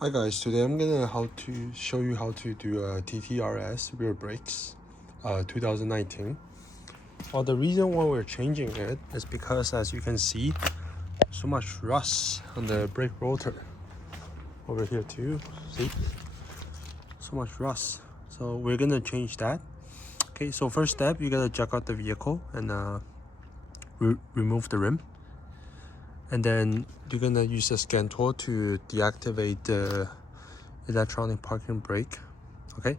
Hi guys, today I'm gonna show you how to do a TTRS rear brakes 2019. Well, the reason why we're changing it is because, as you can see, so much rust on the brake rotor over here too. See, so much rust, so we're gonna change that. Okay, so first step, you gotta jack out the vehicle and remove the rim, and then you're gonna use a scan tool to deactivate the electronic parking brake. Okay,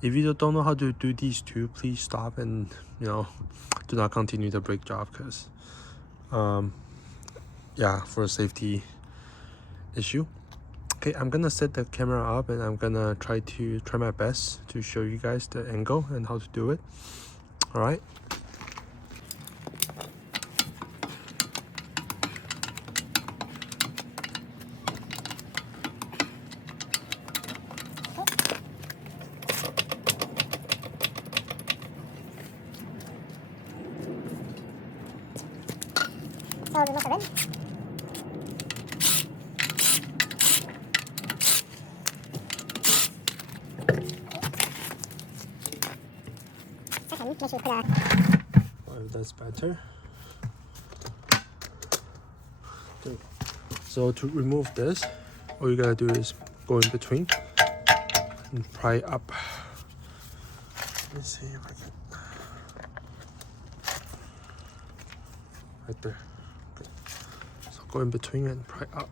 if you don't know how to do these two, please stop and do not continue the brake job, because yeah, for a safety issue. Okay, I'm gonna set the camera up and I'm gonna try my best to show you guys the angle and how to do it. All right. So remove the rim. Second, make sure you put That's better. Okay. So to remove this, all you gotta do is go in between and pry up. Let me see if I can. Right there. Okay. So go in between and pry up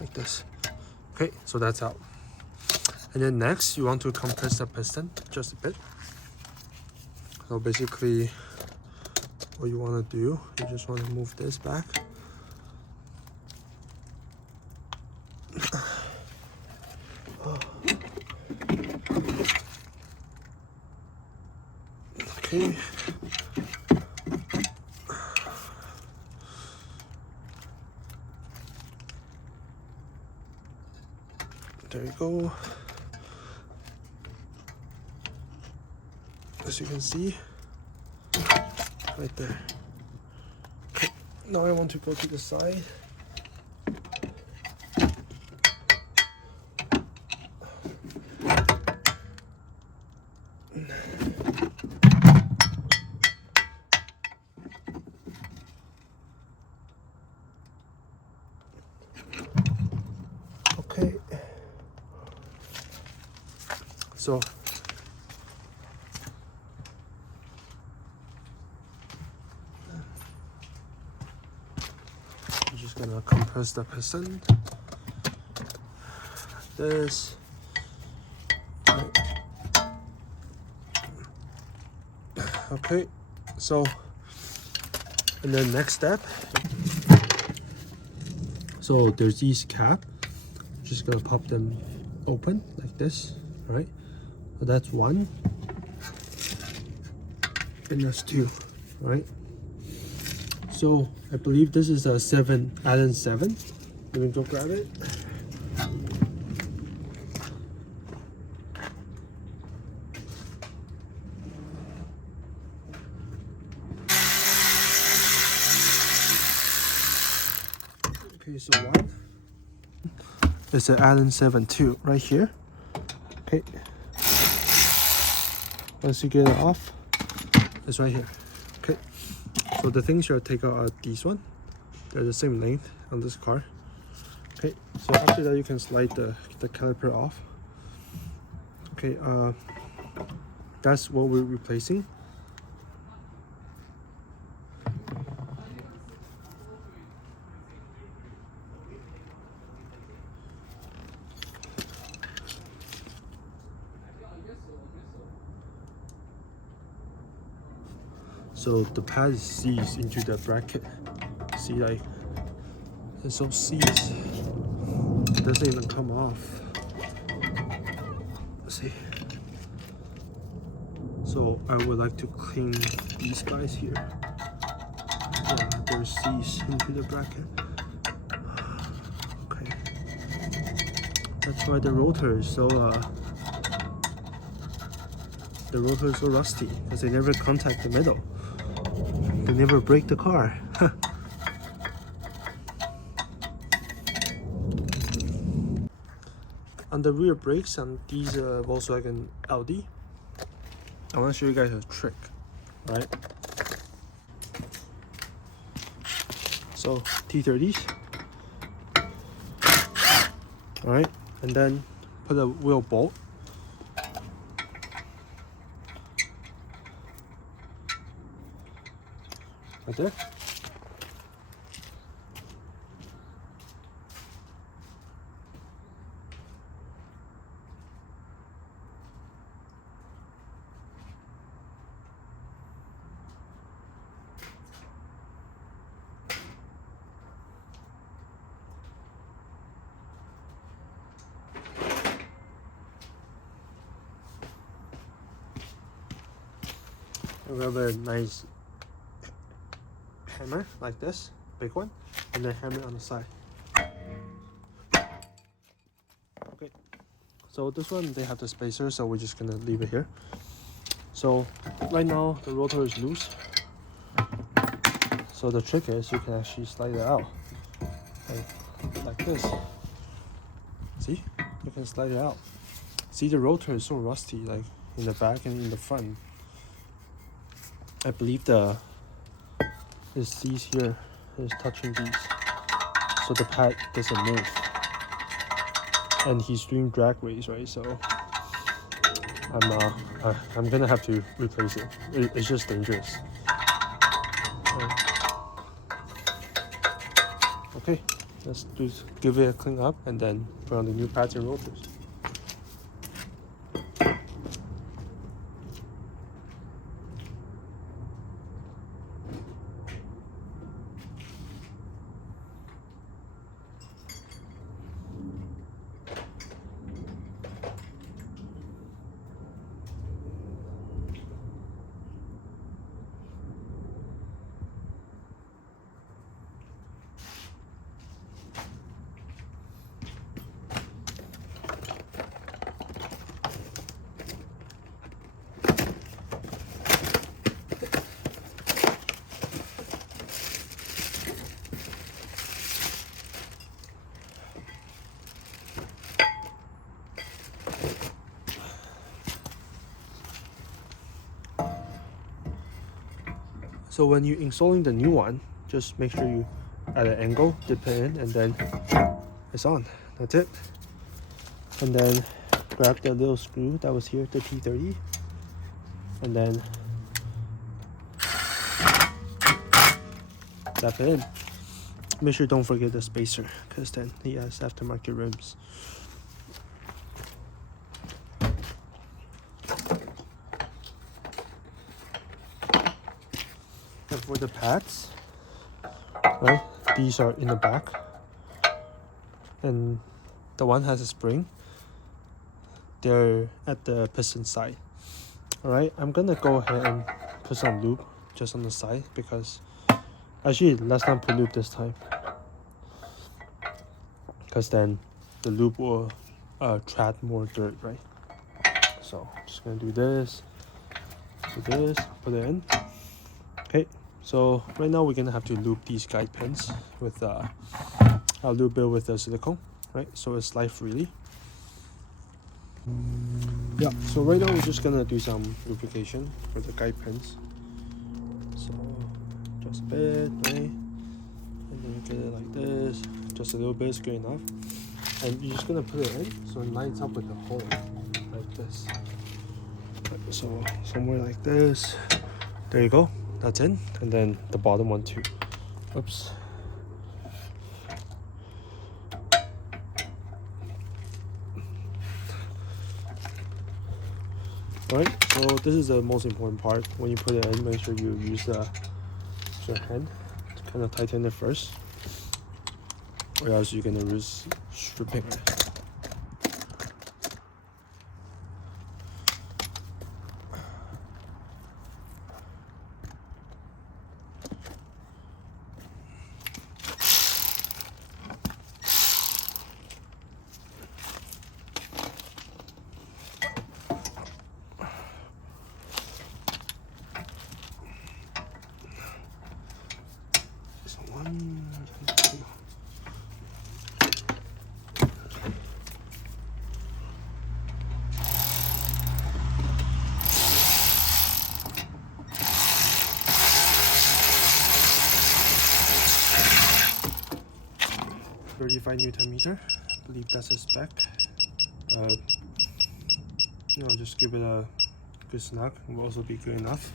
like this. Okay, so that's out. And then next, you want to compress the piston just a bit. So basically, what you want to do, you just want to move this back. Okay. There you go. As you can see, right there. Okay. Now I want to go to the side. Okay. So I'm just gonna compress the piston. This. Okay. So, and then next step. So there's these cap. Just gonna pop them open like this. All right. So that's one. And that's two. All right. So I believe this is a Allen 7. Let me go grab it. Okay, so one is an Allen 7 too, right here. Okay. Once you get it off, it's right here. Okay. So the things you'll take out are these one. They're the same length on this car. Okay. So after that, you can slide the caliper off. Okay. That's what we're replacing. So the pad is seized into the bracket. See, like, it's so seized. It doesn't even come off. See. So I would like to clean these guys here. Yeah, they're seized into the bracket. Okay. That's why the rotor is so rusty, because they never contact the metal. They never break the car. on the rear brakes on these Volkswagen Audi, I want to show you guys a trick, right? So T30s, all right, and then put a wheel bolt. Right there. We have a nice hammer like this, big one, and then hammer on the side. Okay, so this one they have the spacer, so we're just gonna leave it here. So right now the rotor is loose, so the trick is you can actually slide it out like this. See, you can slide it out. See, the rotor is so rusty, like in the back and in the front. I believe these here is touching these, so the pad doesn't move. And he's doing drag race, right? So I'm gonna have to replace it. It's just dangerous. Okay, let's just give it a clean up and then put on the new pads and rotors. So when you're installing the new one, just make sure you at an angle, dip it in, and then it's on. That's it. And then grab the little screw that was here, the T30, and then tap it in. Make sure don't forget the spacer, because then he has aftermarket rims. And for the pads, right, these are in the back, and the one has a spring. They're at the piston side. All right, I'm gonna go ahead and put some lube just on the side, because actually let's not put lube this time, because then the lube will trap more dirt, right? So I'm just gonna do this, put it in. Okay, so right now we're gonna have to lube these guide pins with I'll lube it with the silicone, right? So it's slide freely. Yeah, so right now we're just gonna do some lubrication for the guide pins. So just a bit, right? And then you get it like this, just a little bit is good enough. And you're just gonna put it in so it lines up with the hole, like this. So somewhere like this, there you go, that's in. And then the bottom one too. Oops. Alright, so this is the most important part. When you put it in, make sure you use your hand to kind of tighten it first, or else you're gonna risk stripping it. 155 Newton meter. I believe that's a spec. Just give it a good snug. It will also be good enough.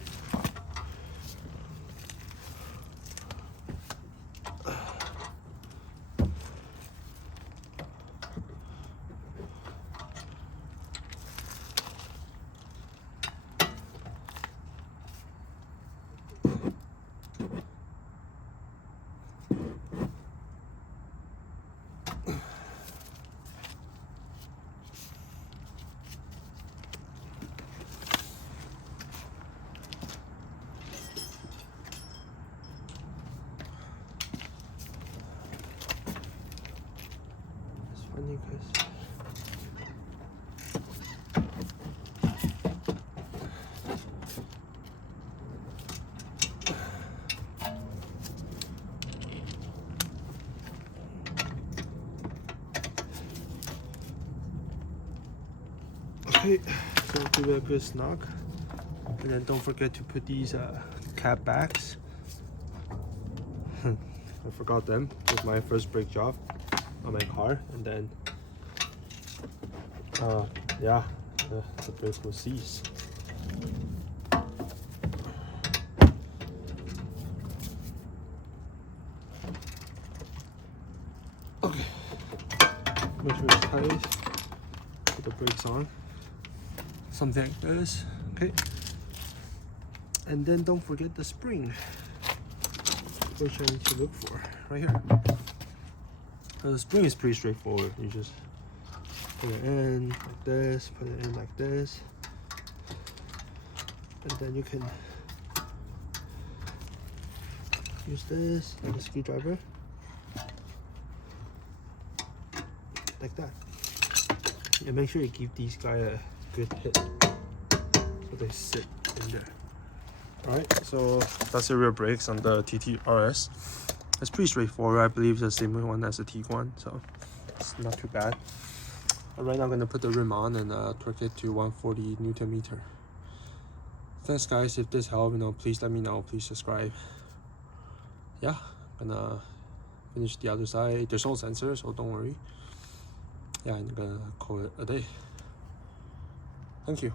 Funny guys. Okay, so give it a good snug, and then don't forget to put these cap backs. I forgot them. It was my first brake job on my car, and then yeah, the brake will seize. Okay, make sure it's tight. Put the brakes on, something like this. Okay, and then don't forget the spring, which I need to look for right here. The spring is pretty straightforward. You just put it in like this, put it in like this, and then you can use this like a screwdriver, like that. And make sure you give these guys a good hit so they sit in there. Alright, so that's the rear brakes on the TTRS. It's pretty straightforward. I believe it's the same one as the Tiguan, so it's not too bad. Right now I'm going to put the rim on and torque it to 140 Newton meter. Thanks guys. If this helped, please let me know. Please subscribe. Yeah, I'm gonna finish the other side. There's no sensor, so don't worry. Yeah, I'm gonna call it a day. Thank you.